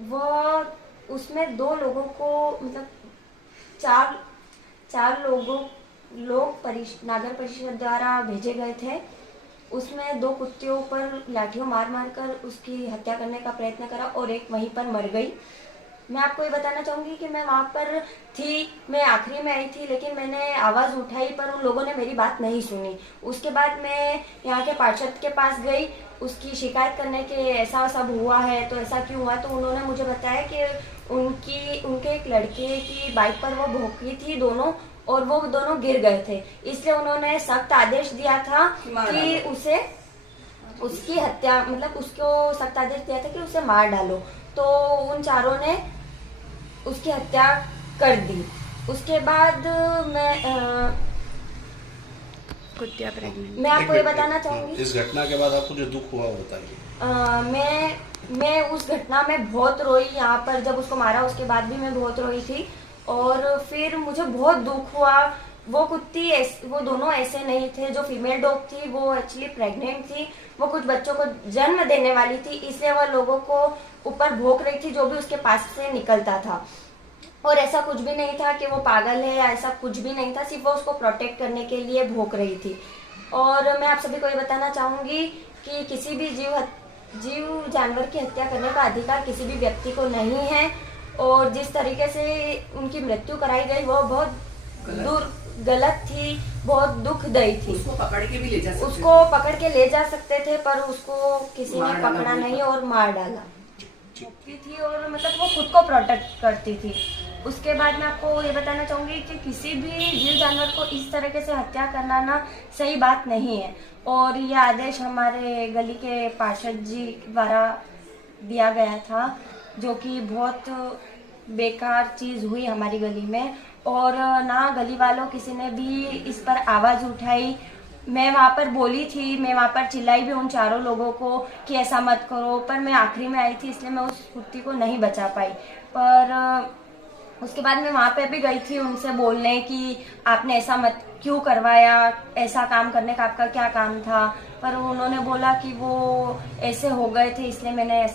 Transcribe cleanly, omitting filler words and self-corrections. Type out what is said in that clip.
वो उसमें 2 लोगों को मतलब चार नागर परिषद द्वारा भेजे गए थे। उसमें 2 कुत्तियों पर लाठियों मार मार कर उसकी हत्या करने का प्रयत्न करा और एक वहीं पर मर गई। मैं आपको ये बताना चाहूँगी कि मैं वहाँ पर थी, मैं आखिरी में आई थी, लेकिन मैंने आवाज़ उठाई पर उन लोगों ने मेरी बात नहीं सुनी। उसके बाद मैं यहाँ के पार्षद के पास गई उसकी शिकायत करने के ऐसा सब हुआ है तो ऐसा क्यों हुआ, तो उन्होंने मुझे बताया कि उनके एक लड़के की बाइक पर वो भौंकी थी दोनों और वो दोनों गिर गए थे, इसलिए उन्होंने सख्त आदेश दिया था कि उसे उसकी हत्या मतलब उसको सख्त आदेश दिया था कि उसे मार डालो। तो उन चारों ने उसकी हत्या कर दी। उसके बाद कुत्तिया प्रेग्नेंट। मैं आपको ये बताना चाहूंगी, इस घटना के बाद आपको जो दुख हुआ बताइए। मैं उस घटना में बहुत रोई। यहाँ पर जब उसको मारा उसके बाद भी मैं बहुत रोई थी और फिर मुझे बहुत दुख हुआ। वो दोनों ऐसे नहीं थे। जो फीमेल डॉग थी वो एक्चुअली प्रेग्नेंट थी, वो कुछ बच्चों को जन्म देने वाली थी, इसलिए वह लोगों को ऊपर भौंक रही थी जो भी उसके पास से निकलता था। और ऐसा कुछ भी नहीं था कि वो पागल है या ऐसा कुछ भी नहीं था, सिर्फ वो उसको प्रोटेक्ट करने के लिए भौंक रही थी। और मैं आप सभी को ये बताना चाहूंगी कि किसी भी जीव जानवर की हत्या करने का अधिकार किसी भी व्यक्ति को नहीं है और जिस तरीके से उनकी मृत्यु कराई गई वो बहुत गलत थी, बहुत दुखदायी थी। उसको पकड़ के ले जा सकते थे पर उसको किसी ने पकड़ा नहीं और मार डाला थी और मतलब वो खुद को प्रोटेक्ट करती थी। उसके बाद मैं आपको ये बताना चाहूँगी कि किसी भी जीव जानवर को इस तरीके से हत्या करना ना सही बात नहीं है और ये आदेश हमारे गली के पार्षद जी द्वारा दिया गया था, जो कि बहुत बेकार चीज़ हुई हमारी गली में और ना गली वालों किसी ने भी इस पर आवाज़ उठाई। मैं वहाँ पर बोली थी, मैं वहाँ पर चिल्लाई भी उन चारों लोगों को कि ऐसा मत करो, पर मैं आखिरी में आई थी इसलिए मैं उस कुत्ती को नहीं बचा पाई। पर उसके बाद मैं वहाँ पे भी गई थी उनसे बोलने कि आपने ऐसा मत क्यों करवाया, ऐसा काम करने का आपका क्या काम था, पर उन्होंने बोला कि वो ऐसे हो गए थे इसलिए मैंने ऐसा